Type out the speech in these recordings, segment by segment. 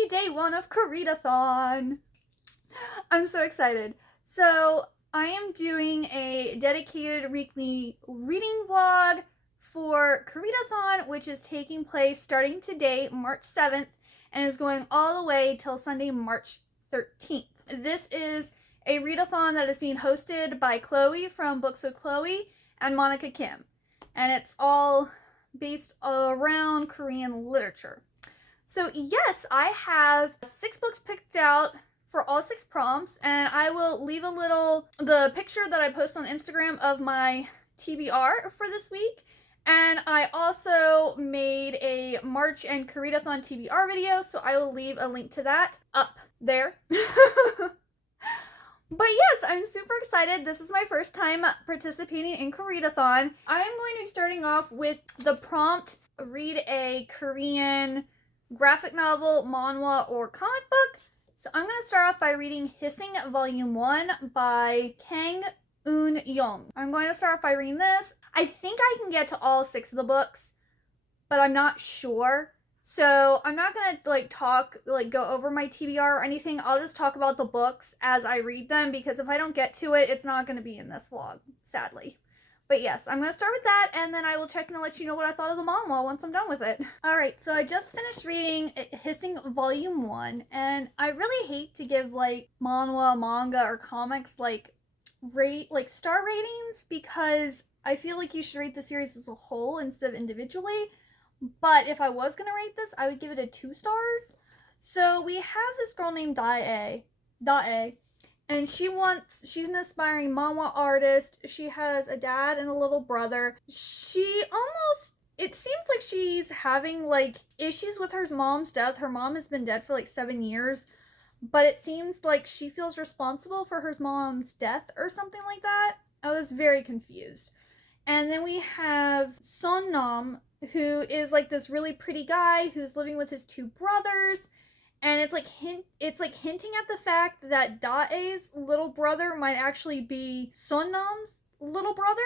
Happy day one of Koreadathon! I'm so excited. So I am doing a dedicated weekly reading vlog for Koreadathon, which is taking place starting today, March 7th, and is going all the way till Sunday, March 13th. This is a readathon that is being hosted by Chloe from Books with Chloe and Monica Kim. And it's all based around Korean literature. So yes, I have 6 books picked out for all 6 prompts, and I will leave the picture that I post on Instagram of my TBR for this week. And I also made a March and Koreadathon TBR video, so I will leave a link to that up there. But yes, I'm super excited. This is my first time participating in Koreadathon. I am going to be starting off with the prompt, read a Korean graphic novel, manhwa, or comic book. So I'm going to start off by reading Hissing Volume 1 by Kang Eun-young. I'm going to start off by reading this. I think I can get to all 6 of the books, but I'm not sure. So I'm not going to go over my TBR or anything. I'll just talk about the books as I read them, because if I don't get to it, it's not going to be in this vlog, sadly. But yes, I'm going to start with that, and then I will check and let you know what I thought of the manhwa once I'm done with it. Alright, so I just finished reading Hissing Volume 1, and I really hate to give, manhwa, manga, or comics, star ratings, because I feel like you should rate the series as a whole instead of individually. But if I was going to rate this, I would give it a 2 stars. So we have this girl named Dae, and she's an aspiring manhwa artist. She has a dad and a little brother. It seems like she's having, issues with her mom's death. Her mom has been dead for, 7 years. But it seems like she feels responsible for her mom's death or something like that. I was very confused. And then we have Sonnam, who is, this really pretty guy who's living with his 2 brothers. And it's hinting at the fact that Dae's little brother might actually be Sonnam's little brother.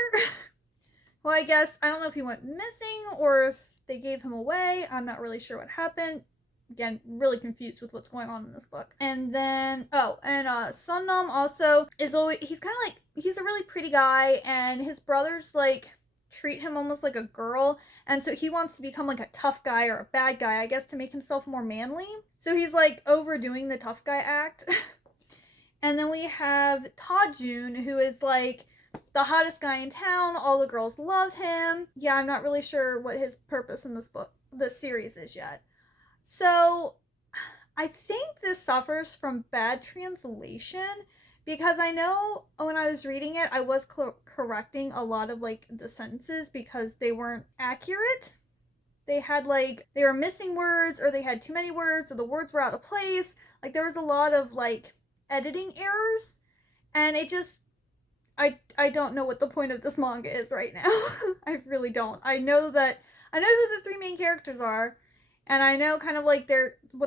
Well, I guess, I don't know if he went missing or if they gave him away. I'm not really sure what happened. Again, really confused with what's going on in this book. And then, Sonnam also is he's a really pretty guy, and his brothers, treat him almost like a girl, and so he wants to become, a tough guy or a bad guy, I guess, to make himself more manly. So he's, overdoing the tough guy act. And then we have Tajun, who is, the hottest guy in town. All the girls love him. Yeah, I'm not really sure what his purpose in this series is yet. So, I think this suffers from bad translation, because I know when I was reading it, I was correcting a lot of, the sentences because they weren't accurate. They had, they were missing words, or they had too many words, or the words were out of place. There was a lot of, editing errors, and it just, I don't know what the point of this manga is right now. I really don't. I know who the 3 main characters are, and I know kind of what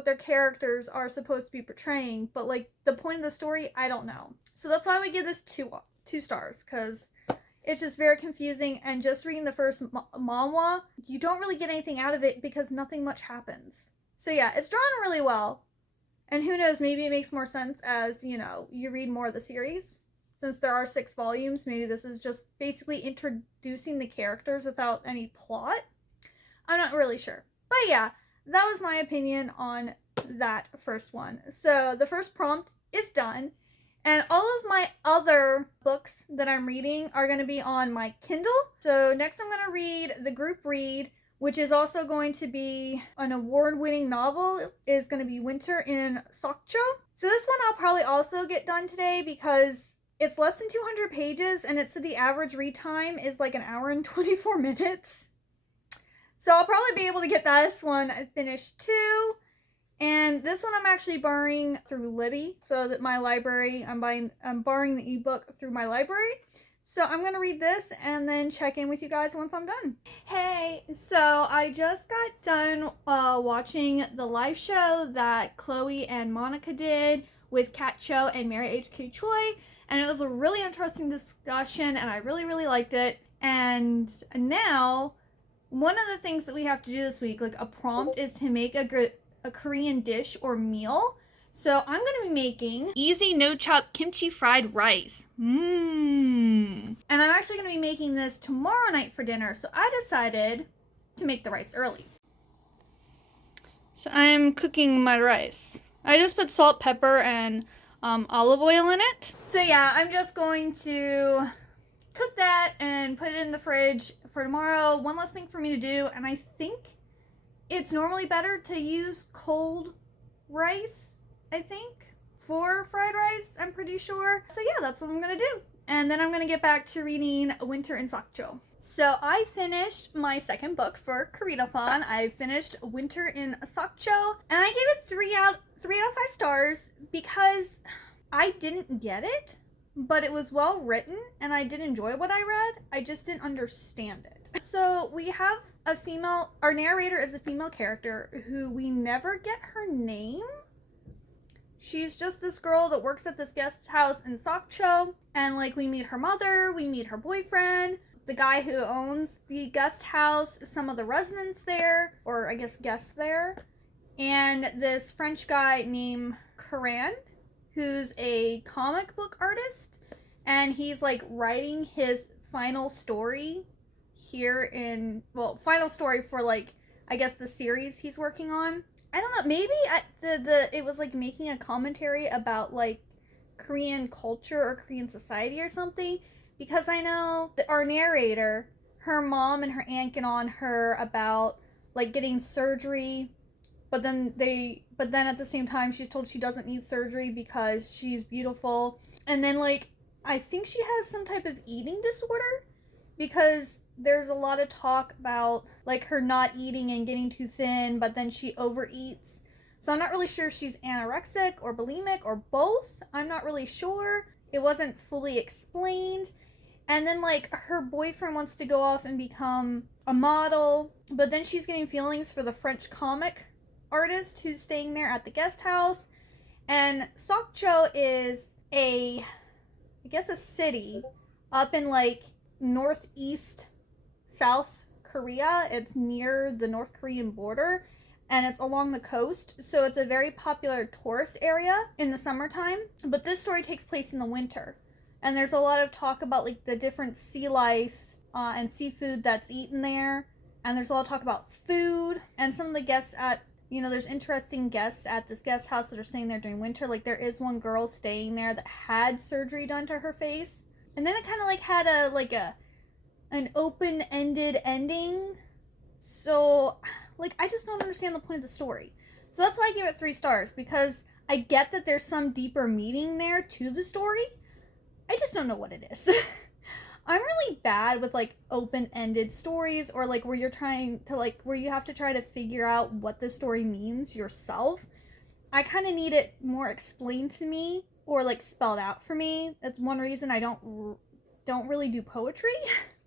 their characters are supposed to be portraying, but the point of the story, I don't know. So that's why we give this 2 stars, because it's just very confusing, and just reading the first manhwa, you don't really get anything out of it because nothing much happens. So yeah, it's drawn really well, and who knows, maybe it makes more sense as, you read more of the series. Since there are 6 volumes, maybe this is just basically introducing the characters without any plot. I'm not really sure. But yeah, that was my opinion on that first one. So the first prompt is done, and all of my other books that I'm reading are going to be on my Kindle. So next I'm going to read the group read, which is also going to be an award-winning novel. It is going to be Winter in Sokcho. So this one I'll probably also get done today, because it's less than 200 pages, and it said the average read time is 1 hour and 24 minutes. So I'll probably be able to get this one finished too. And this one I'm actually borrowing through Libby. So that my library, I'm borrowing the ebook through my library. So I'm going to read this and then check in with you guys once I'm done. Hey, so I just got done watching the live show that Chloe and Monica did with Cat Cho and Mary H.K. Choi. And it was a really interesting discussion, and I really, really liked it. And now, one of the things that we have to do this week, a prompt, is to make a a Korean dish or meal. So I'm going to be making easy no-chop kimchi fried rice. And I'm actually going to be making this tomorrow night for dinner. So I decided to make the rice early. So I'm cooking my rice. I just put salt, pepper, and olive oil in it. So yeah, I'm just going to cook that and put it in the fridge for tomorrow. One less thing for me to do, and I think it's normally better to use cold rice, I think, for fried rice, I'm pretty sure. So yeah, that's what I'm gonna do. And then I'm gonna get back to reading Winter in Cat Cho. So I finished my second book for Koreadathon. I finished Winter in Cat Cho, and I gave it 3 out of 5 stars because I didn't get it, but it was well written and I did enjoy what I read. I just didn't understand it. So we have a female, our narrator is a female character who we never get her name. She's just this girl that works at this guest house in Cat Cho, and like we meet her mother, we meet her boyfriend, the guy who owns the guest house, some of the residents there, or I guess guests there, and this French guy named Coran, who's a comic book artist, and he's like writing his final story here in, well, final story for like, I guess the series he's working on. I don't know, maybe it was like making a commentary about like Korean culture or Korean society or something, because I know that our narrator, her mom and her aunt get on her about like getting surgery, but then at the same time she's told she doesn't need surgery because she's beautiful. And then like I think she has some type of eating disorder, because there's a lot of talk about like her not eating and getting too thin, but then she overeats. So I'm not really sure if she's anorexic or bulimic or both. I'm not really sure. It wasn't fully explained. And then like her boyfriend wants to go off and become a model, but then she's getting feelings for the French comic artist who's staying there at the guest house. And Cat Cho is I guess a city up in like northeast South Korea. It's near the North Korean border, and it's along the coast, so it's a very popular tourist area in the summertime. But this story takes place in the winter, and there's a lot of talk about like the different sea life and seafood that's eaten there, and there's a lot of talk about food. And some of the guests at, you know, there's interesting guests at this guest house that are staying there during winter. Like there is one girl staying there that had surgery done to her face, and then it kind of like had an open-ended ending. So like I just don't understand the point of the story. So that's why I give it 3 stars, because I get that there's some deeper meaning there to the story. I just don't know what it is. I'm really bad with like open-ended stories, or like where you're trying to like where you have to try to figure out what the story means yourself. I kind of need it more explained to me or like spelled out for me. That's one reason I don't really do poetry.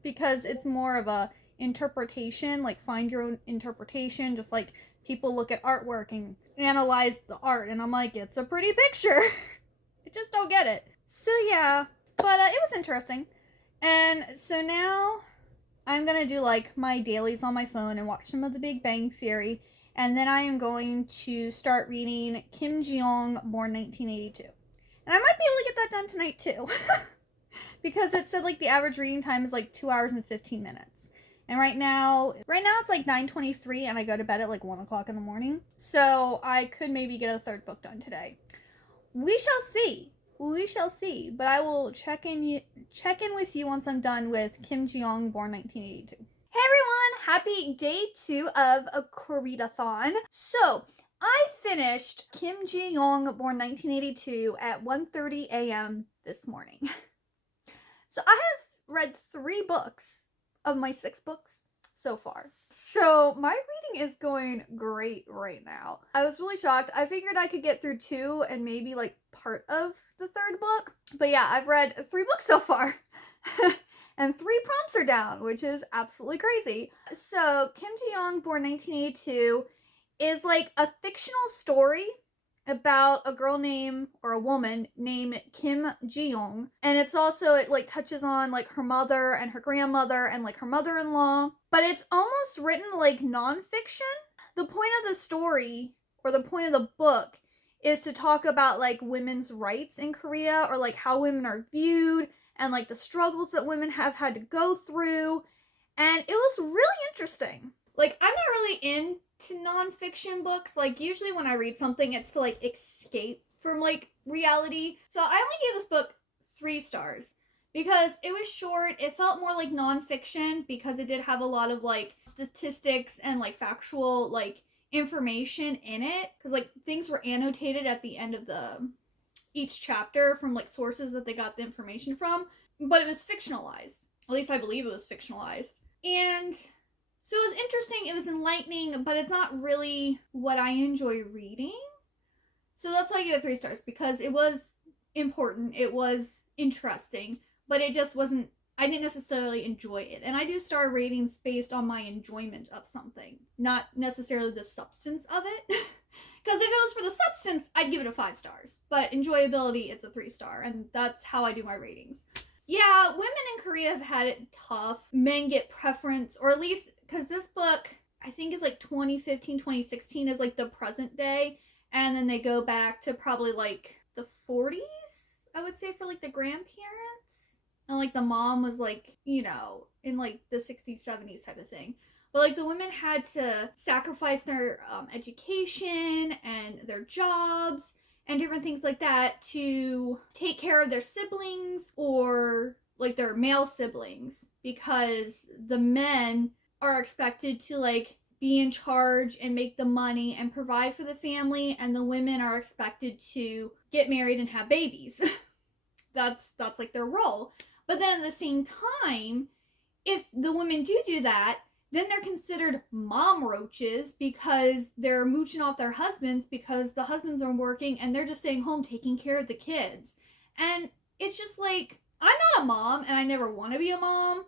Because it's more of a interpretation, like find your own interpretation, just like people look at artwork and analyze the art, and I'm like, it's a pretty picture. I just don't get it. So yeah, but it was interesting. And so now I'm gonna do like my dailies on my phone and watch some of The Big Bang Theory, and then I am going to start reading Kim Ji-young, born 1982. And I might be able to get that done tonight too. Because it said like the average reading time is like 2 hours and 15 minutes. And right now it's like 9:23, and I go to bed at like 1 o'clock in the morning. So I could maybe get a 3rd book done today. We shall see. We shall see. But I will check in with you once I'm done with Kim Ji-young, born 1982. Hey everyone! Happy day 2 of a Koreadathon. So I finished Kim Ji-young, born 1982 at 1:30 a.m. this morning. So I have read 3 books of my 6 books so far. So my reading is going great right now. I was really shocked. I figured I could get through 2 and maybe like part of the 3rd book. But yeah, I've read 3 books so far. And 3 prompts are down, which is absolutely crazy. So Kim Ji-young, born 1982, is like a fictional story about a girl named, or a woman named Kim Ji-young. And it's also, it like touches on like her mother and her grandmother and like her mother-in-law. But it's almost written like nonfiction. The point of the story, or the point of the book is to talk about like women's rights in Korea, or like how women are viewed and like the struggles that women have had to go through. And it was really interesting. Like, I'm not really into nonfiction books. Like, usually when I read something, it's to like escape from like reality. So I only gave this book 3 stars because it was short. It felt more like nonfiction because it did have a lot of like statistics and like factual like information in it, because like things were annotated at the end of each chapter from like sources that they got the information from, but it was fictionalized. At least I believe it was fictionalized. And so it was interesting, it was enlightening, but it's not really what I enjoy reading. So that's why I give it 3 stars, because it was important, it was interesting, but it just wasn't, I didn't necessarily enjoy it. And I do star ratings based on my enjoyment of something, not necessarily the substance of it. Because if it was for the substance, I'd give it a 5 stars. But enjoyability, it's a 3 star, and that's how I do my ratings. Yeah, women in Korea have had it tough. Men get preference, or at least, because this book, I think is like 2015, 2016 is like the present day. And then they go back to probably like the 40s, I would say, for like the grandparents. And like the mom was like, you know, in like the 60s, 70s type of thing. But like the women had to sacrifice their education and their jobs and different things like that to take care of their siblings, or like their male siblings, because the men are expected to like be in charge and make the money and provide for the family, and the women are expected to get married and have babies. That's like their role. But then at the same time, if the women do that, then they're considered mom roaches because they're mooching off their husbands because the husbands are working and they're just staying home taking care of the kids. And it's just like, I'm not a mom and I never want to be a mom.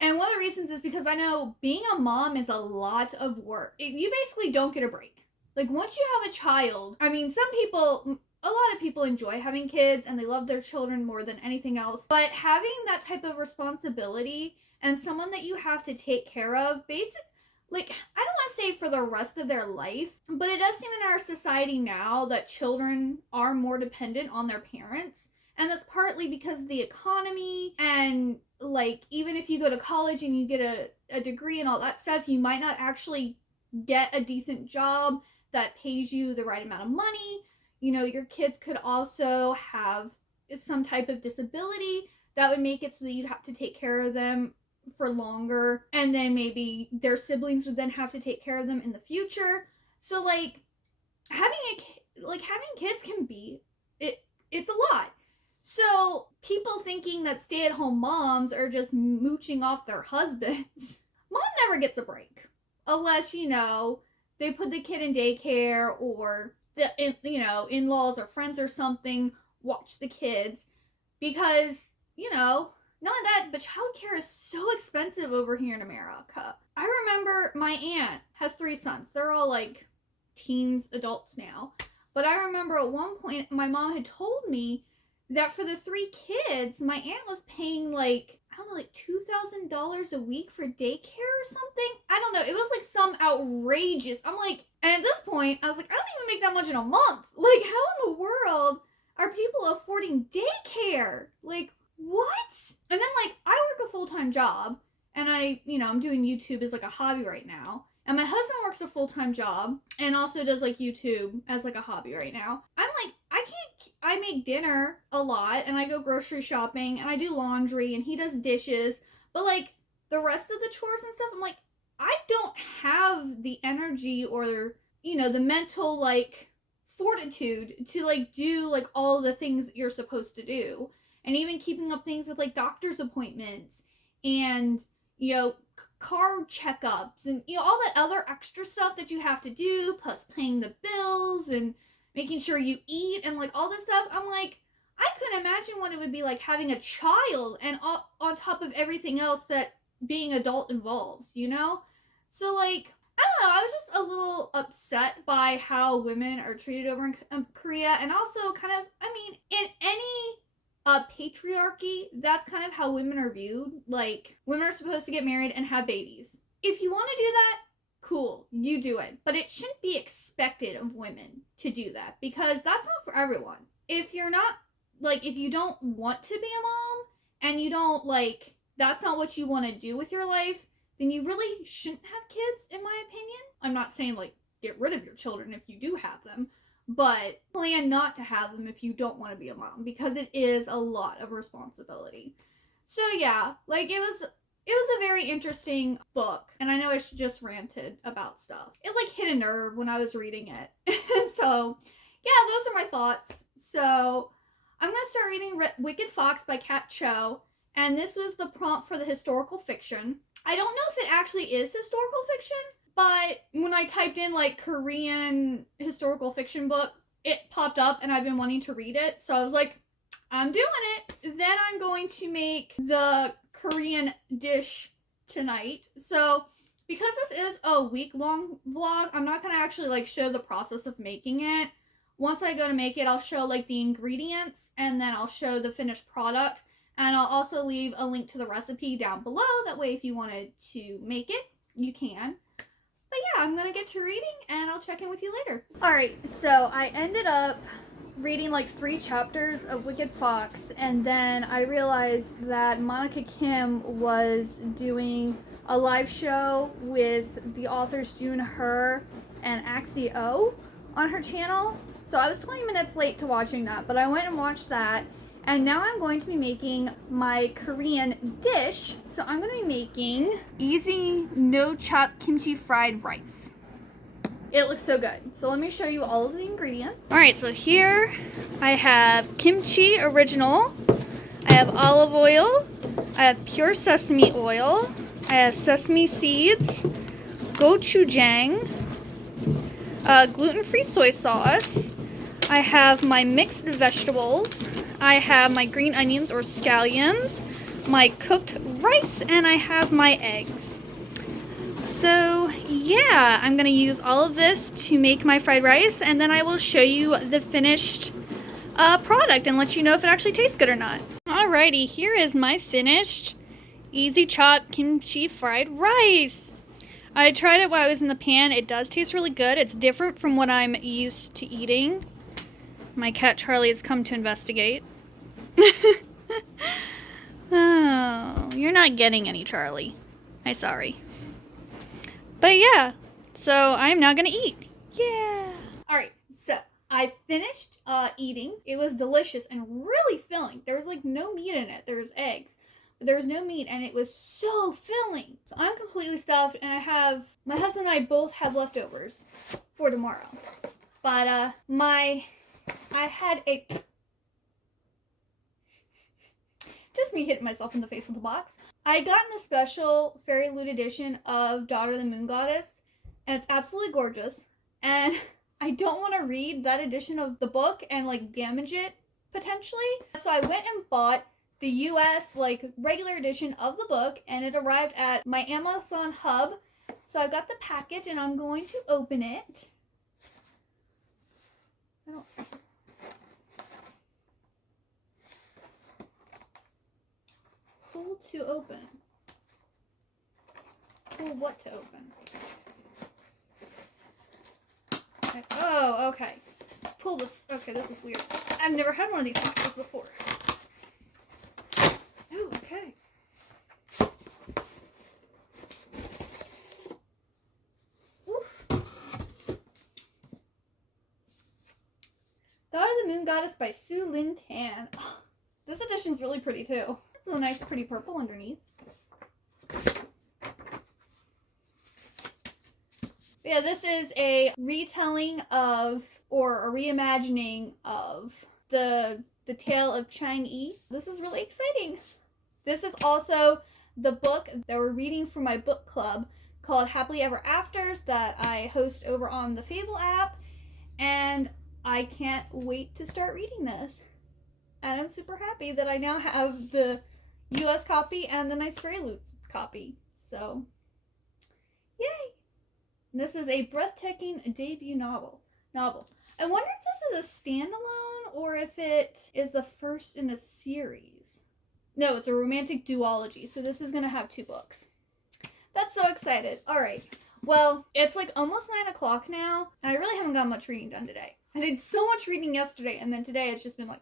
And one of the reasons is because I know being a mom is a lot of work. You basically don't get a break. Like, once you have a child, I mean, a lot of people enjoy having kids and they love their children more than anything else. But having that type of responsibility and someone that you have to take care of, basically, like, I don't want to say for the rest of their life, but it does seem in our society now that children are more dependent on their parents. And that's partly because of the economy, and like, even if you go to college and you get a degree and all that stuff, you might not actually get a decent job that pays you the right amount of money. You know, your kids could also have some type of disability that would make it so that you'd have to take care of them for longer, and then maybe their siblings would then have to take care of them in the future. So like, having kids can be, it's a lot. So people thinking that stay-at-home moms are just mooching off their husbands, mom never gets a break unless, you know, they put the kid in daycare, or the in-laws or friends or something watch the kids, because, you know, not only that, but childcare is so expensive over here in America. I remember my aunt has 3 sons. They're all like teens, adults now. But I remember at one point my mom had told me that for the 3 kids, my aunt was paying like, I don't know, like $2,000 a week for daycare or something. I don't know. It was like some outrageous. I'm like, and at this point, I was like, I don't even make that much in a month. Like, how in the world are people affording daycare? Like, what? And then like, I work a full-time job, and I'm doing YouTube as like a hobby right now. And my husband works a full-time job and also does like YouTube as like a hobby right now. I'm like, I make dinner a lot, and I go grocery shopping, and I do laundry, and he does dishes. But like, the rest of the chores and stuff, I'm like, I don't have the energy or, the mental like fortitude to like do like all of the things that you're supposed to do. And even keeping up things with like doctor's appointments and, car checkups and, all that other extra stuff that you have to do, plus paying the bills and making sure you eat and like all this stuff. I'm like, I couldn't imagine what it would be like having a child and on top of everything else that being adult involves, So like, I don't know, I was just a little upset by how women are treated over in Korea, and also kind of, in any patriarchy, that's kind of how women are viewed. Like, women are supposed to get married and have babies. If you want to do that, cool, you do it. But it shouldn't be expected of women to do that, because that's not for everyone. If you're not, like, if you don't want to be a mom, and you don't, like, that's not what you want to do with your life, then you really shouldn't have kids, in my opinion. I'm not saying, like, get rid of your children if you do have them, but plan not to have them if you don't want to be a mom, because it is a lot of responsibility. So yeah, like, it was a very interesting book, and I know I just ranted about stuff. It, like, hit a nerve when I was reading it. So yeah, those are my thoughts. So I'm gonna start reading Wicked Fox by Cat Cho, and this was the prompt for the historical fiction. I don't know if it actually is historical fiction, but when I typed in, like, Korean historical fiction book, it popped up, and I've been wanting to read it, so I was like, I'm doing it. Then I'm going to make the Korean dish tonight. So because this is a week-long vlog, I'm not going to actually, like, show the process of making it. Once I go to make it, I'll show, like, the ingredients, and then I'll show the finished product, and I'll also leave a link to the recipe down below. That way, if you wanted to make it, you can. But yeah, I'm gonna get to reading, and I'll check in with you later. Alright, so I ended up reading like 3 chapters of Wicked Fox, and then I realized that Monica Kim was doing a live show with the authors June Her and Axie O on her channel. So I was 20 minutes late to watching that, but I went and watched that, and now I'm going to be making my Korean dish. So I'm going to be making easy no chop kimchi fried rice. It looks so good. So let me show you all of the ingredients. Alright, so here I have kimchi original, I have olive oil, I have pure sesame oil, I have sesame seeds, gochujang, gluten-free soy sauce, I have my mixed vegetables, I have my green onions or scallions, my cooked rice, and I have my eggs. So yeah, I'm gonna use all of this to make my fried rice, and then I will show you the finished product and let you know if it actually tastes good or not. Alrighty, here is my finished easy chop kimchi fried rice. I tried it while I was in the pan. It does taste really good. It's different from what I'm used to eating. My cat Charlie has come to investigate. Oh, you're not getting any, Charlie. I'm sorry. But yeah, so I'm now gonna eat. Yeah! Alright, so I finished eating. It was delicious and really filling. There was like no meat in it. There was eggs, but there was no meat, and it was so filling. So I'm completely stuffed, and my husband and I both have leftovers for tomorrow. But I had a... Just me hitting myself in the face with the box. I got in the special Fairy Loot edition of Daughter of the Moon Goddess, and it's absolutely gorgeous. And I don't want to read that edition of the book and, like, damage it, potentially. So I went and bought the US, like, regular edition of the book, and it arrived at my Amazon hub. So I got the package, and I'm going to open it. Pull to open. Pull what to open? Okay. Oh, okay. Pull this. Okay, this is weird. I've never had one of these boxes before. Oh, okay. Oof. Daughter of the Moon Goddess by Su Lin Tan. Oh, this edition's really pretty too. It's a nice pretty purple underneath. Yeah, this is a retelling of, or a reimagining of, the tale of Chang-yi. This is really exciting. This is also the book that we're reading for my book club called Happily Ever Afters that I host over on the Fable app, and I can't wait to start reading this. And I'm super happy that I now have the US copy and the nice Fairy Loot copy. So, yay! This is a breathtaking debut novel. I wonder if this is a standalone or if it is the first in a series. No, it's a romantic duology, so this is going to have 2 books. That's so excited. Alright, Well, it's like almost 9 o'clock now, and I really haven't got much reading done today. I did so much reading yesterday, and then today it's just been like...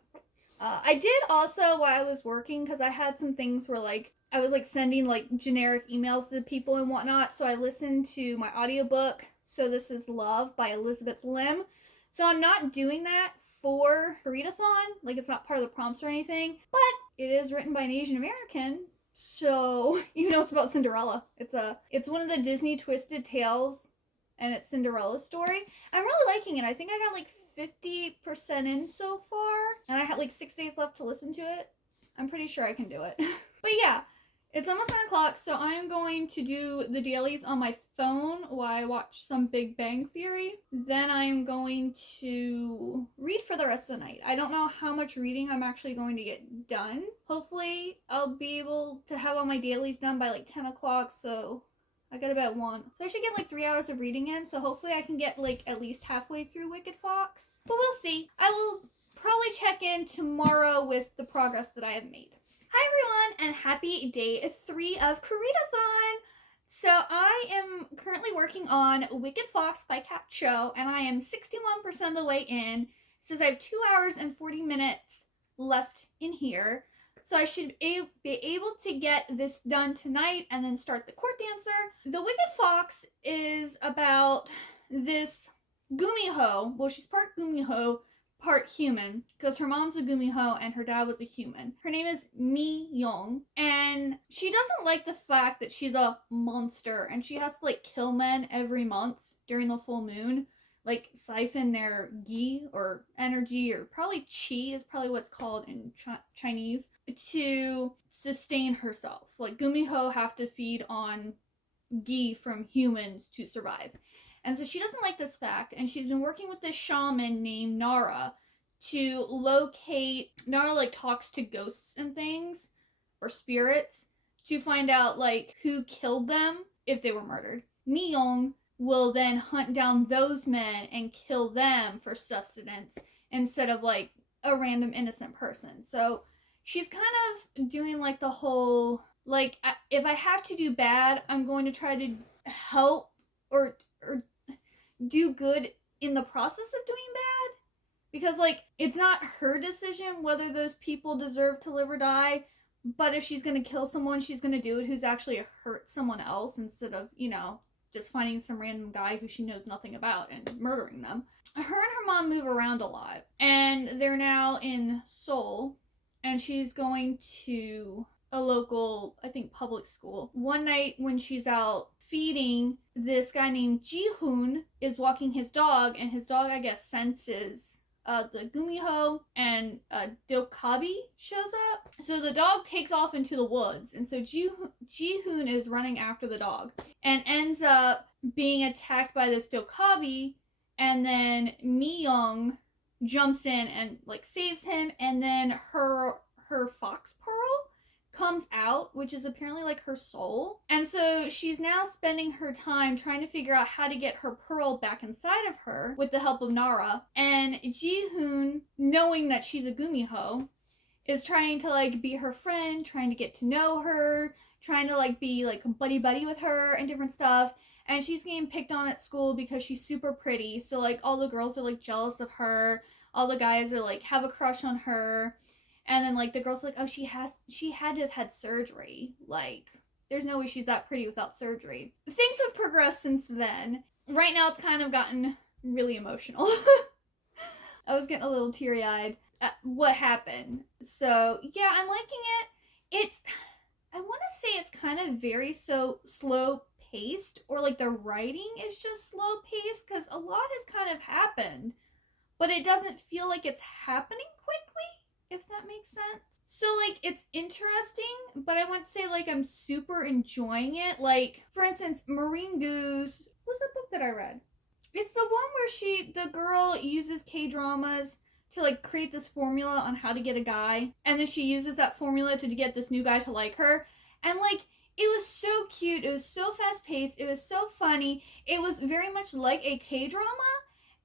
I did also, while I was working, because I had some things where, like, I was, like, sending, like, generic emails to people and whatnot, so I listened to my audiobook, So This Is Love by Elizabeth Lim. So I'm not doing that for Koreadathon, like, it's not part of the prompts or anything, but it is written by an Asian American, so, even though it's about Cinderella, it's one of the Disney Twisted Tales, and it's Cinderella's story. I'm really liking it. I think I got, like, 50% in so far, and I have like 6 days left to listen to it. I'm pretty sure I can do it. But yeah, it's almost 9 o'clock, so I'm going to do the dailies on my phone while I watch some Big Bang Theory. Then I'm going to read for the rest of the night. I don't know how much reading I'm actually going to get done. Hopefully, I'll be able to have all my dailies done by like 10 o'clock, so I got about 1. So I should get like 3 hours of reading in, so hopefully I can get like at least halfway through Wicked Fox. But we'll see. I will probably check in tomorrow with the progress that I have made. Hi everyone, and happy day 3 of Koreadathon! So I am currently working on Wicked Fox by Cat Cho, and I am 61% of the way in. It says I have 2 hours and 40 minutes left in here. So I should be able to get this done tonight and then start the court dancer. The Wicked Fox is about this gumiho. Well, she's part gumiho, part human, because her mom's a gumiho and her dad was a human. Her name is Mi Young, and she doesn't like the fact that she's a monster and she has to like kill men every month during the full moon. Like, siphon their gi or energy, or probably chi is probably what's called in Chinese, to sustain herself. Like, gumiho have to feed on gi from humans to survive. And so she doesn't like this fact, and she's been working with this shaman named Nara to locate... Nara, like, talks to ghosts and things, or spirits, to find out, like, who killed them if they were murdered. Mi Young will then hunt down those men and kill them for sustenance instead of like a random innocent person. So she's kind of doing like the whole, like, if I have to do bad, I'm going to try to help or do good in the process of doing bad. Because like, it's not her decision whether those people deserve to live or die, but if she's going to kill someone, she's going to do it who's actually hurt someone else instead of, you know, just finding some random guy who she knows nothing about and murdering them. Her and her mom move around a lot, and they're now in Seoul, and she's going to a local, I think, public school. One night when she's out feeding, this guy named Ji-hoon is walking his dog, and his dog, I guess, senses the gumiho, and Dokkabi shows up. So the dog takes off into the woods, and so Ji-hoon is running after the dog and ends up being attacked by this Dokkabi, and then Mi Young jumps in and like saves him, and then her fox pearl comes out, which is apparently like her soul. And so she's now spending her time trying to figure out how to get her pearl back inside of her with the help of Nara. And Ji-hoon, knowing that she's a gumiho, is trying to like be her friend, trying to get to know her, trying to like be like buddy with her and different stuff. And she's getting picked on at school because she's super pretty. So like all the girls are like jealous of her. All the guys are like have a crush on her. And then, like, the girl's like, oh, she had to have had surgery. Like, there's no way she's that pretty without surgery. Things have progressed since then. Right now, it's kind of gotten really emotional. I was getting a little teary-eyed at what happened. So, yeah, I'm liking it. I want to say it's kind of very slow-paced, or, like, the writing is just slow-paced, because a lot has kind of happened. But it doesn't feel like it's happening quickly, if that makes sense. So, like, it's interesting, but I wouldn't say, like, I'm super enjoying it. Like, for instance, Marine Goose, what's the book that I read? It's the one where the girl uses K-dramas to, like, create this formula on how to get a guy, and then she uses that formula to get this new guy to like her, and, like, it was so cute, it was so fast-paced, it was so funny, it was very much like a K-drama.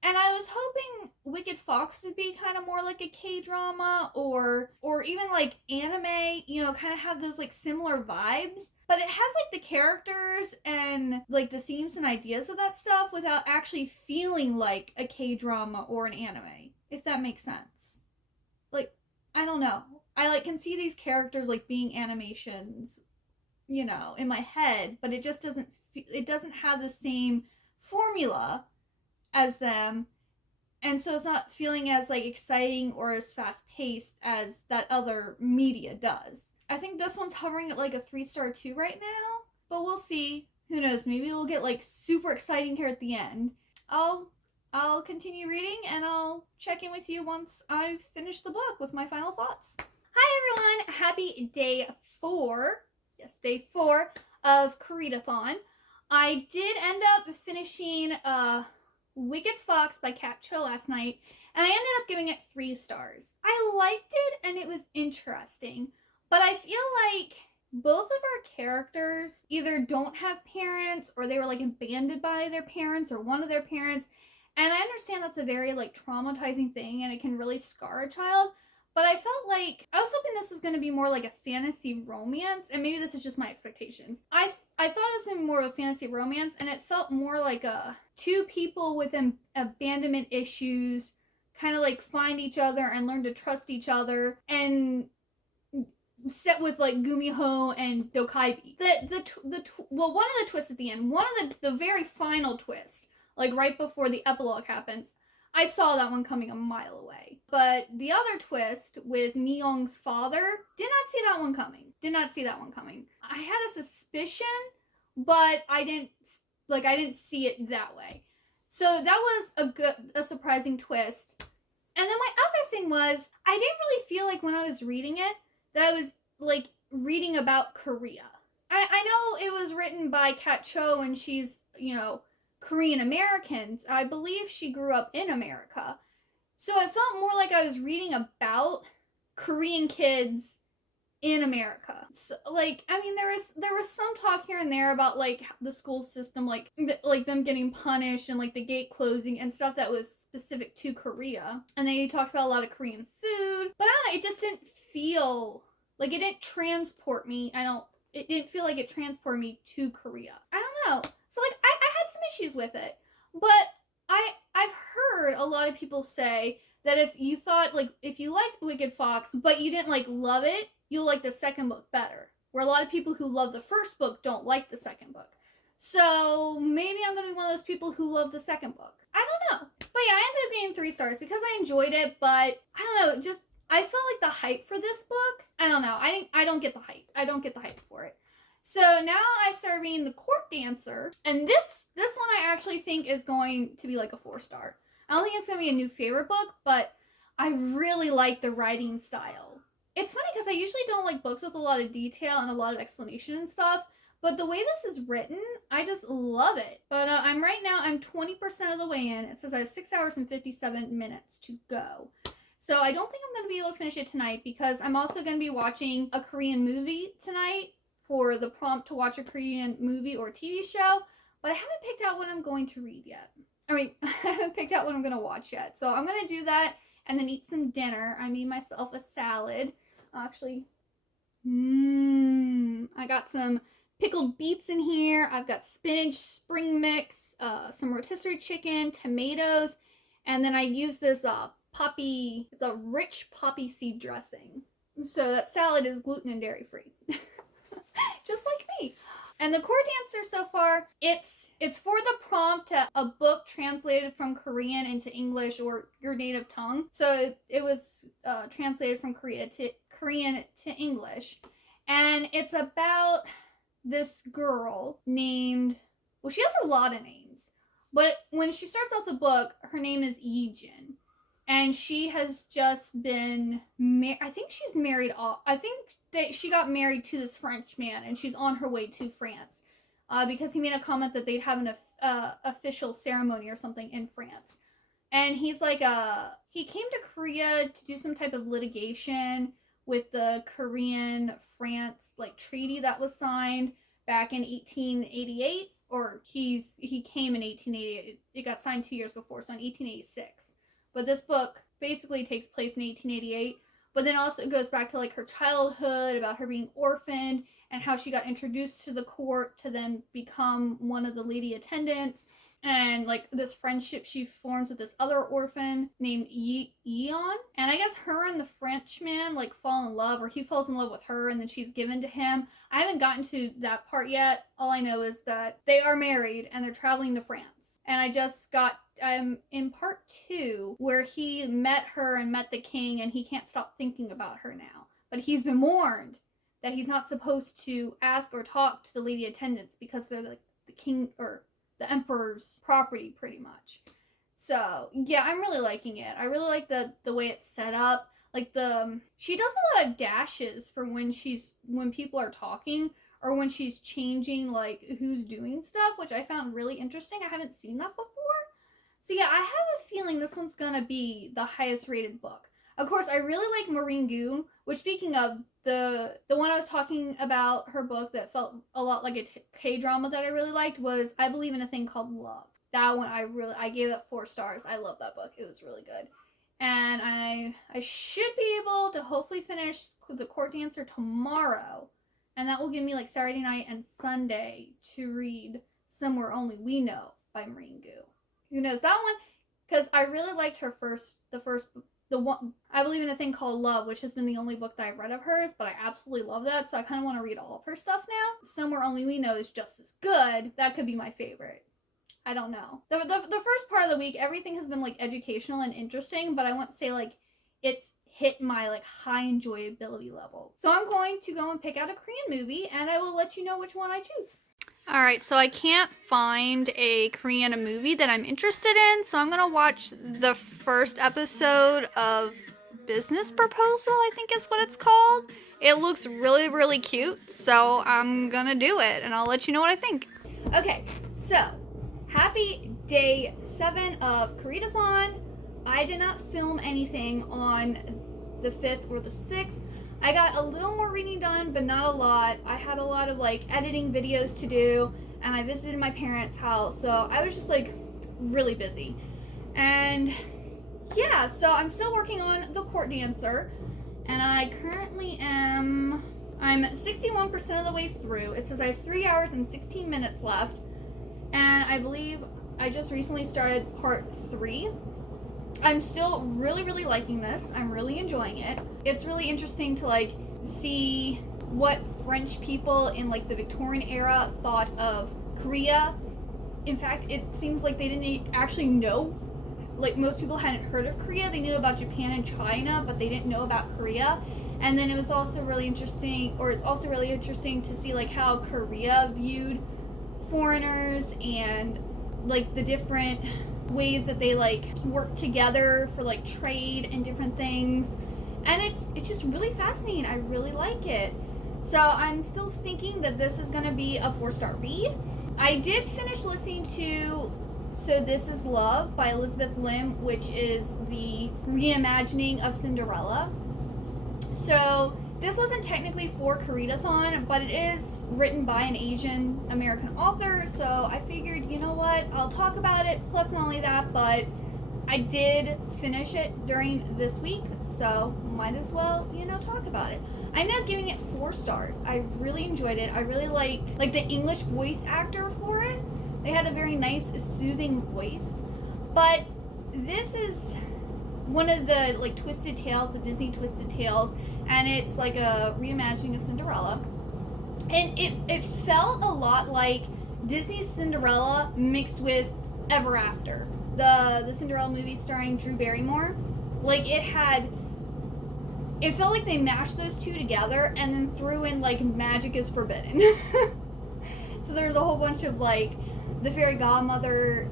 And I was hoping Wicked Fox would be kind of more like a K-drama, or even like anime, you know, kind of have those like similar vibes. but it has like the characters and like the themes and ideas of that stuff without actually feeling like a K-drama or an anime, if that makes sense. Like, I don't know. I like can see these characters like being animations, you know, in my head, but it just doesn't have the same formula as them, and so it's not feeling as like exciting or as fast paced as that other media does. I think this one's hovering at like a 3-star 2 right now, but we'll see. Who knows? Maybe we'll get like super exciting here at the end. I'll continue reading and I'll check in with you once I've finished the book with my final thoughts. Hi everyone! Happy day 4. Yes, day 4 of Koreadathon. I did end up finishing Wicked Fox by Cat Cho last night, and I ended up giving it 3 stars. I liked it and it was interesting, but I feel like both of our characters either don't have parents or they were like abandoned by their parents or one of their parents. And I understand that's a very like traumatizing thing and it can really scar a child. But I felt like I was hoping this was going to be more like a fantasy romance, and maybe this is just my expectations. I thought it was going to be more of a fantasy romance, and it felt more like a 2 people with abandonment issues kind of like find each other and learn to trust each other, and set with like Gumiho and Dokaibi. Well, one of the twists at the end, one of the very final twist, like right before the epilogue happens, I saw that one coming a mile away. But the other twist with Mi-young's father, did not see that one coming. I had a suspicion, but I didn't see it that way. So that was a surprising twist. And then my other thing was, I didn't really feel like when I was reading it that I was like reading about Korea. I know it was written by Cat Cho and she's, you know, Korean Americans. I believe she grew up in America. So it felt more like I was reading about Korean kids in America. So, like, I mean, there was some talk here and there about like the school system, like them getting punished and like the gate closing and stuff that was specific to Korea. And they talked about a lot of Korean food, but I don't know, it just didn't feel like it didn't transport me. It didn't feel like it transported me to Korea. I don't know. So like I had some issues with it, but I've heard a lot of people say that if you liked Wicked Fox but you didn't like love it, you'll like the second book better. Where a lot of people who love the first book don't like the second book. So maybe I'm gonna be one of those people who love the second book. I don't know. But yeah, I ended up getting 3 stars because I enjoyed it, but I don't know, just I felt like the hype for this book, I don't know. I don't get the hype. I don't get the hype for it. So now I started reading The Court Dancer, and this one I actually think is going to be like a 4-star. I don't think it's going to be a new favorite book, but I really like the writing style. It's funny because I usually don't like books with a lot of detail and a lot of explanation and stuff, but the way this is written, I just love it. But I'm 20% of the way in. It says I have 6 hours and 57 minutes to go. So I don't think I'm going to be able to finish it tonight because I'm also going to be watching a Korean movie tonight for the prompt to watch a Korean movie or TV show, but I haven't picked out what I'm going to read yet. I haven't picked out what I'm going to watch yet. So I'm going to do that and then eat some dinner. I made myself a salad. Actually, I got some pickled beets in here. I've got spinach, spring mix, some rotisserie chicken, tomatoes, and then I use this it's a rich poppy seed dressing. So that salad is gluten and dairy free. Just like me. And The Court Dancer so far, it's for the prompt to a book translated from Korean into English or your native tongue. So it was translated from Korean to English. And it's about this girl named, well, she has a lot of names. But when she starts out the book, her name is Yijin. And she has just been I think she's married off. I think that she got married to this French man, and she's on her way to France because he made a comment that they'd have an official ceremony or something in France. And he's like, he came to Korea to do some type of litigation with the Korean-France like treaty that was signed back in 1888, or he came in 1888. It got signed 2 years before, so in 1886. But this book basically takes place in 1888, but then also goes back to like her childhood, about her being orphaned, and how she got introduced to the court to then become one of the lady attendants, and like this friendship she forms with this other orphan named Yeon. And I guess her and the Frenchman like fall in love, or he falls in love with her and then she's given to him. I haven't gotten to that part yet. All I know is that they are married and they're traveling to France. And I'm in part 2 where he met her and met the king, and he can't stop thinking about her now. But he's been warned that he's not supposed to ask or talk to the lady attendants because they're like the king or the emperor's property pretty much. So yeah, I'm really liking it. I really like the way it's set up. Like she does a lot of dashes for when people are talking, or when she's changing like who's doing stuff, which I found really interesting. I haven't seen that before. So yeah, I have a feeling this one's gonna be the highest rated book. Of course, I really like Maureen Goon, which, speaking of, the one I was talking about, her book that felt a lot like a K-drama that I really liked was I Believe in a Thing Called Love. That one I gave that 4 stars. I love that book. It was really good. And I should be able to hopefully finish The Court Dancer tomorrow. And that will give me like Saturday night and Sunday to read Somewhere Only We Know by Maureen Goon. Who knows that one? Because I really liked the one, I Believe in a Thing Called Love, which has been the only book that I've read of hers, but I absolutely love that, so I kind of want to read all of her stuff now. Somewhere Only We Know is just as good. That could be my favorite. I don't know. The first part of the week, everything has been like educational and interesting, but I want to say like it's hit my like high enjoyability level. So I'm going to go and pick out a Korean movie, and I will let you know which one I choose. Alright, so I can't find a Korean movie that I'm interested in, so I'm gonna watch the first episode of Business Proposal, I think is what it's called. It looks really, really cute, so I'm gonna do it, and I'll let you know what I think. Okay, so, happy day 7 of Koreadathon. I did not film anything on the 5th or the 6th. I got a little more reading done, but not a lot. I had a lot of like editing videos to do, and I visited my parents' house, so I was just like really busy. And yeah, so I'm still working on The Court Dancer, and I currently I'm 61% of the way through. It says I have 3 hours and 16 minutes left, and I believe I just recently started part 3. I'm still really, really liking this. I'm really enjoying it. It's really interesting to like see what French people in like the Victorian era thought of Korea. In fact, it seems like they didn't actually know, like most people hadn't heard of Korea. They knew about Japan and China, but they didn't know about Korea. And then it's also really interesting to see like how Korea viewed foreigners and like the different ways that they like work together for like trade and different things, and it's just really fascinating. I really like it. So I'm still thinking that this is going to be a 4-star read. I did finish listening to So This Is Love by Elizabeth Lim, which is the reimagining of Cinderella. So this wasn't technically for Koreadathon, but it is written by an Asian American author, so I figured, you know what, I'll talk about it. Plus, not only that, but I did finish it during this week, so might as well, talk about it. I ended up giving it 4 stars. I really enjoyed it. I really liked the English voice actor for it. They had a very nice, soothing voice. But this is one of the Twisted Tales, the Disney Twisted Tales, and it's like a reimagining of Cinderella. And it felt a lot like Disney's Cinderella mixed with Ever After, the Cinderella movie starring Drew Barrymore. It felt like they mashed those two together and then threw in magic is forbidden. So there's a whole bunch of the fairy godmother,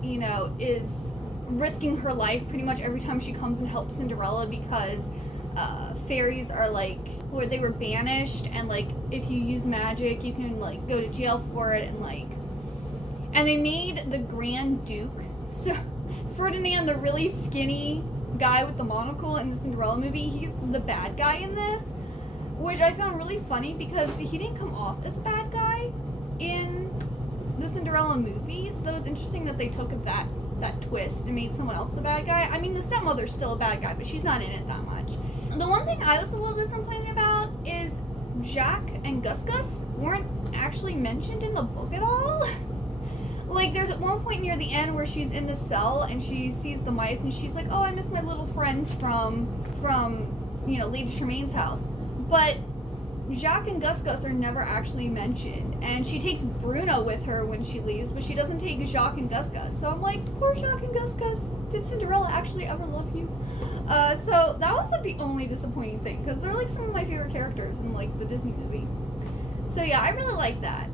is risking her life pretty much every time she comes and helps Cinderella because fairies are they were banished, and if you use magic you can go to jail for it, and they made the Grand Duke, so Ferdinand, the really skinny guy with the monocle in the Cinderella movie, he's the bad guy in this, which I found really funny because he didn't come off as a bad guy in the Cinderella movie, so that was interesting that they took that twist and made someone else the bad guy. I mean, the stepmother's still a bad guy, but she's not in it that much. The one thing I was a little disappointed about is Jack and Gus Gus weren't actually mentioned in the book at all. Like, there's at one point near the end where she's in the cell and she sees the mice and she's like, oh, I miss my little friends from Lady Tremaine's house. But Jack and Gus Gus are never actually mentioned. And she takes Bruno with her when she leaves, but she doesn't take Jacques and Gus Gus. So I'm like, poor Jacques and Gus Gus. Did Cinderella actually ever love you? So that was like the only disappointing thing, because they're like some of my favorite characters in like the Disney movie. So yeah, I really like that.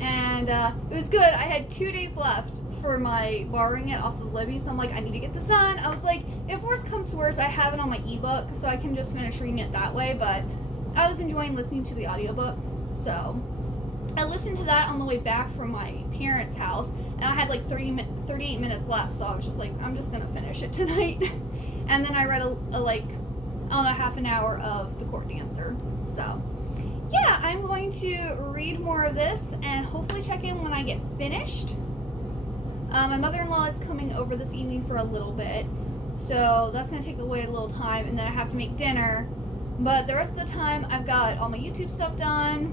And it was good. I had 2 days left for my borrowing it off of Libby, so I'm like, I need to get this done. I was like, if worst comes to worst, I have it on my ebook, so I can just finish reading it that way, but I was enjoying listening to the audiobook, so I listened to that on the way back from my parents' house, and I had like 38 minutes left, so I was just like, I'm just gonna finish it tonight. And then I read half an hour of The Court Dancer, so yeah, I'm going to read more of this and hopefully check in when I get finished. My mother-in-law is coming over this evening for a little bit, so that's going to take away a little time, and then I have to make dinner. But the rest of the time, I've got all my YouTube stuff done,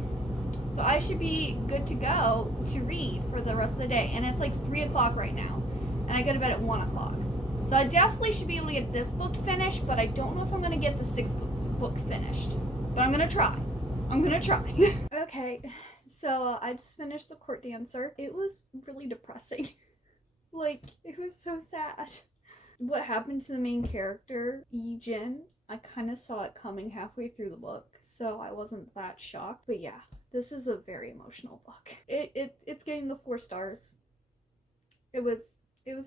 so I should be good to go to read for the rest of the day. And it's like 3 o'clock right now, and I go to bed at 1 o'clock. So I definitely should be able to get this book finished, but I don't know if I'm going to get the 6th book finished. But I'm going to try. Okay, so I just finished The Court Dancer. It was really depressing. Like, it was so sad. What happened to the main character, Yi-Jin, I kind of saw it coming halfway through the book, so I wasn't that shocked. But yeah, this is a very emotional book. It's getting the 4 stars. It was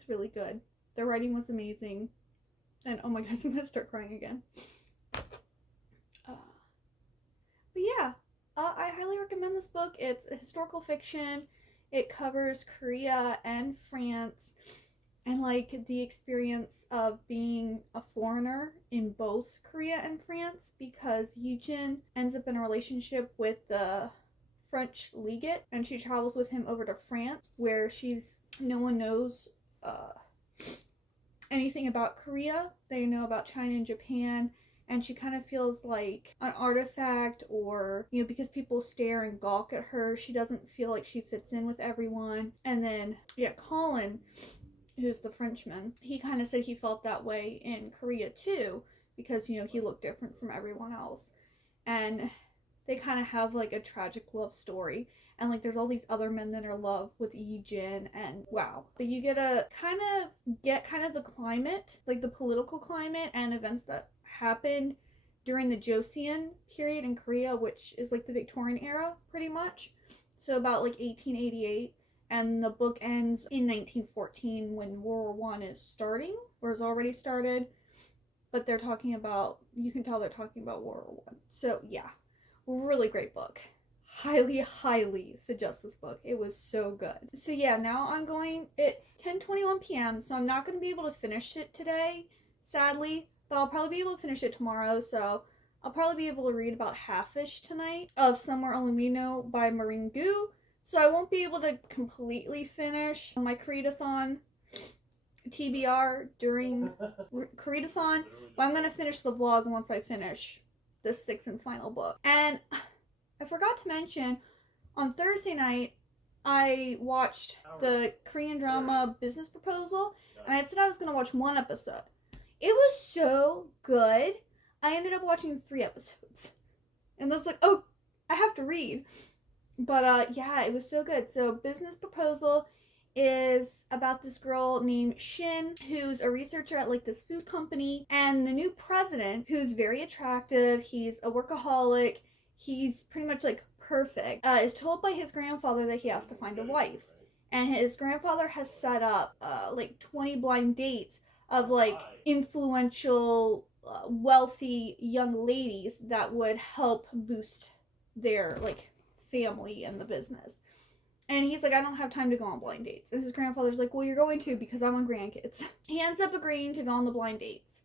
really good. The writing was amazing. And oh my gosh, I'm gonna start crying again. But yeah, I highly recommend this book. It's a historical fiction. It covers Korea and France and like the experience of being a foreigner in both Korea and France, because Yi-Jin ends up in a relationship with the French legate and she travels with him over to France, where no one knows anything about Korea. They know about China and Japan. And she kind of feels like an artifact, or, because people stare and gawk at her, she doesn't feel like she fits in with everyone. And then, Colin, who's the Frenchman, he kind of said he felt that way in Korea too, because, he looked different from everyone else. And they kind of have like a tragic love story. And like there's all these other men that are in love with Yi-Jin, and wow. But you get to kind of the climate, like the political climate and events that happened during the Joseon period in Korea, which is like the Victorian era pretty much. So about like 1888, and the book ends in 1914 when World War I is starting, or has already started. But you can tell they're talking about World War I. So yeah, really great book. Highly suggest this book. It was so good. So yeah, now it's 10:21 p.m. so I'm not going to be able to finish it today, sadly. But I'll probably be able to finish it tomorrow, so I'll probably be able to read about half-ish tonight of Somewhere Only We Know by Marine Gu. So I won't be able to completely finish my Koreadathon TBR during Koreadathon, but I'm going to finish the vlog once I finish the 6th and final book. And I forgot to mention, on Thursday night, I watched the Korean drama Business Proposal, and I said I was going to watch 1 episode. It was so good. I ended up watching 3 episodes. And I was like, oh, I have to read. But yeah, it was so good. So Business Proposal is about this girl named Shin, who's a researcher at like this food company. And the new president, who's very attractive, he's a workaholic, he's pretty much like perfect, is told by his grandfather that he has to find a wife. And his grandfather has set up like 20 blind dates of like influential, wealthy young ladies that would help boost their like family and the business. And he's like, I don't have time to go on blind dates. And his grandfather's like, well, you're going to, because I want grandkids. He ends up agreeing to go on the blind dates.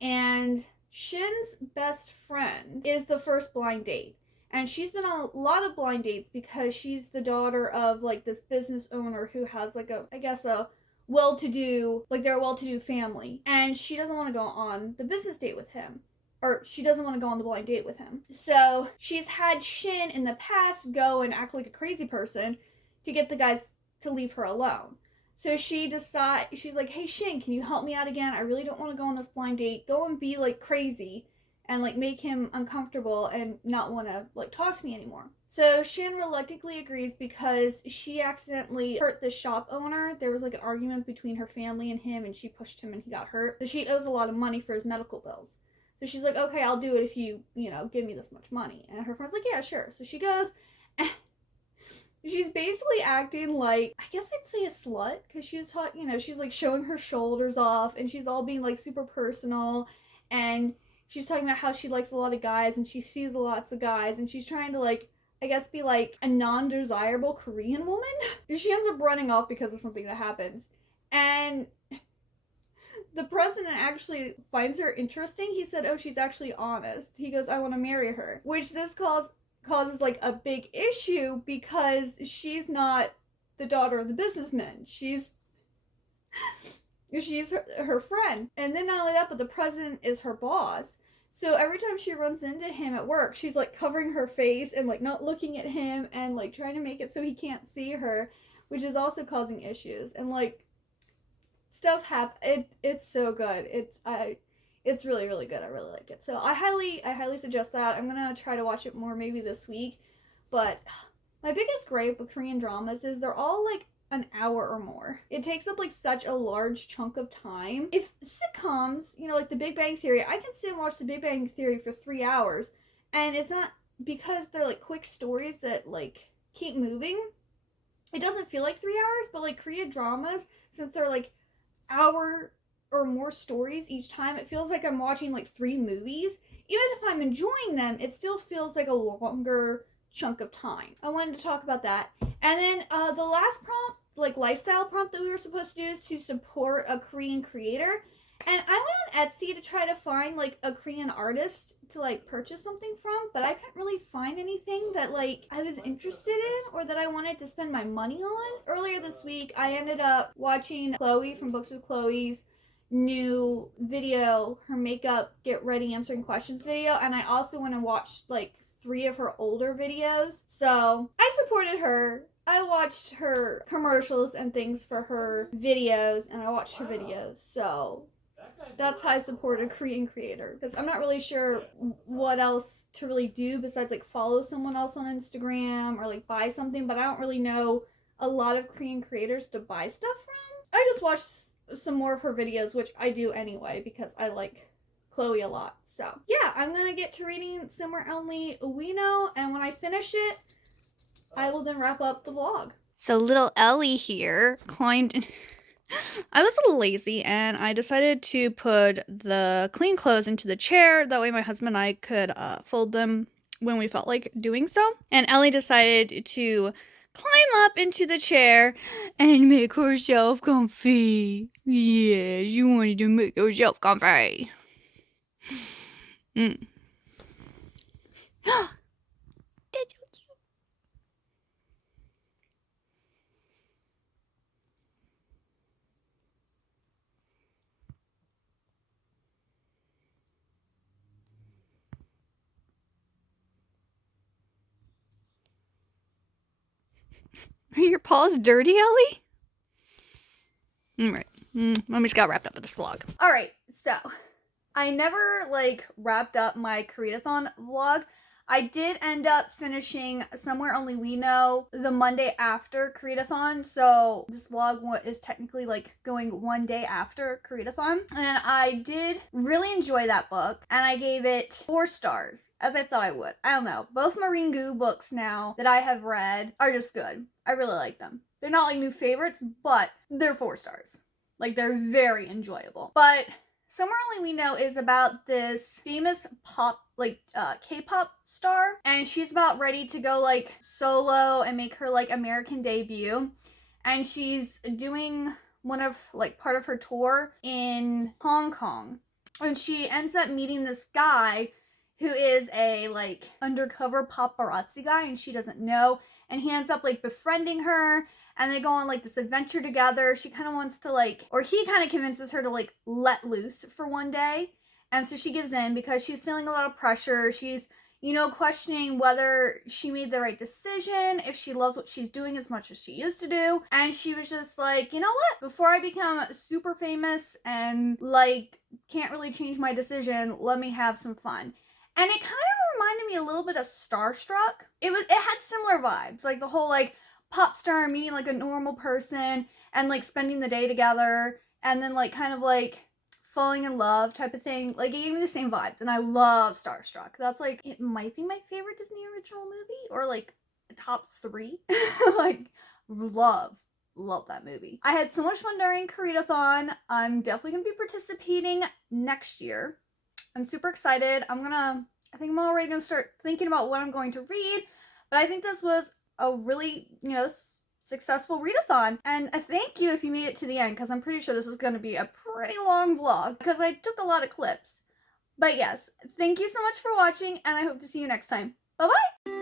And Shin's best friend is the first blind date. And she's been on a lot of blind dates because she's the daughter of like this business owner who has like a well-to-do, like they're a well-to-do family. And she doesn't want to go on the business date with him. or she doesn't want to go on the blind date with him. So she's had Shin in the past go and act like a crazy person to get the guys to leave her alone. So she's like, hey Shin, can you help me out again? I really don't want to go on this blind date. Go and be like crazy and like make him uncomfortable and not want to like talk to me anymore. So Shin reluctantly agrees because she accidentally hurt the shop owner. There was like an argument between her family and him, and she pushed him and he got hurt. So she owes a lot of money for his medical bills. So she's like, okay, I'll do it if you give me this much money. And her friend's like, yeah, sure. So she goes, and she's basically acting like, I guess I'd say a slut, because she's talking, she's like showing her shoulders off, and she's all being like super personal, and she's talking about how she likes a lot of guys, and she sees lots of guys, and she's trying to like, I guess, be like a non-desirable Korean woman. She ends up running off because of something that happens. And the president actually finds her interesting. He said, oh, she's actually honest. He goes, I want to marry her. Which this causes like a big issue because she's not the daughter of the businessman. She's her friend. And then not only that, but the president is her boss. So every time she runs into him at work, she's like covering her face and like not looking at him and like trying to make it so he can't see her, which is also causing issues. And like stuff happen. It's so good. It's really, really good. I really like it. So I highly suggest that. I'm gonna try to watch it more maybe this week. But my biggest gripe with Korean dramas is they're all like an hour or more. It takes up like such a large chunk of time. If sitcoms, like The Big Bang Theory, I can sit and watch The Big Bang Theory for 3 hours, and it's not because they're like quick stories that like keep moving. It doesn't feel like 3 hours, but like Korean dramas, since they're like hour or more stories each time, it feels like I'm watching like 3 movies. Even if I'm enjoying them, it still feels like a longer chunk of time. I wanted to talk about that. And then the last prompt, like lifestyle prompt that we were supposed to do, is to support a Korean creator. And I went on Etsy to try to find like a Korean artist to like purchase something from, but I couldn't really find anything that like I was interested in or that I wanted to spend my money on. Earlier this week, I ended up watching Chloe from Books with Chloe's new video, her makeup get ready answering questions video, and I also went and watched like 3 of her older videos. So I supported her. I watched her commercials and things for her videos, and I watched her videos. So that's how I support a Korean creator, because I'm not really sure what else to really do besides like follow someone else on Instagram or like buy something, but I don't really know a lot of Korean creators to buy stuff from. I just watched some more of her videos, which I do anyway because I like Chloe a lot. So yeah, I'm gonna get to reading Somewhere Only We Know, and when I finish it, I will then wrap up the vlog. So little Ellie here climbed in. I was a little lazy and I decided to put the clean clothes into the chair. That way my husband and I could fold them when we felt like doing so. And Ellie decided to climb up into the chair and make herself comfy. Yeah, she wanted to make herself comfy. That's so cute. Are your paws dirty, Ellie? Alright. Mommy's got wrapped up with this vlog. Alright, so I never like wrapped up my Koreadathon vlog. I did end up finishing Somewhere Only We Know the Monday after Koreadathon, so this vlog is technically like going one day after Koreadathon. And I did really enjoy that book, and I gave it 4 stars, as I thought I would. I don't know. Both Marine Gu books now that I have read are just good. I really like them. They're not like new favorites, but they're 4 stars. Like, they're very enjoyable. But Somewhere Only We Know is about this famous pop, like, K-pop star, and she's about ready to go, like, solo and make her, like, American debut, and she's doing part of her tour in Hong Kong, and she ends up meeting this guy who is a, like, undercover paparazzi guy, and she doesn't know, and he ends up, like, befriending her, and they go on, like, this adventure together. She kind of wants to, like, or he kind of convinces her to, like, let loose for one day. And so she gives in because she's feeling a lot of pressure. She's, you know, questioning whether she made the right decision, if she loves what she's doing as much as she used to do. And she was just like, you know what? Before I become super famous and like can't really change my decision, let me have some fun. And it kind of reminded me a little bit of Starstruck. It had similar vibes, like the whole like pop star meeting like a normal person and like spending the day together and then like kind of like falling in love type of thing. Like it gave me the same vibes, and I love Starstruck. That's like, it might be my favorite Disney original movie, or like top 3. Like love that movie. I had so much fun during Koreadathon. I'm definitely gonna be participating next year. I'm super excited. I think I'm already gonna start thinking about what I'm going to read, but I think this was a really, you know, successful readathon. And a thank you if you made it to the end, because I'm pretty sure this is going to be a pretty long vlog because I took a lot of clips. But yes, thank you so much for watching, and I hope to see you next time. Bye bye!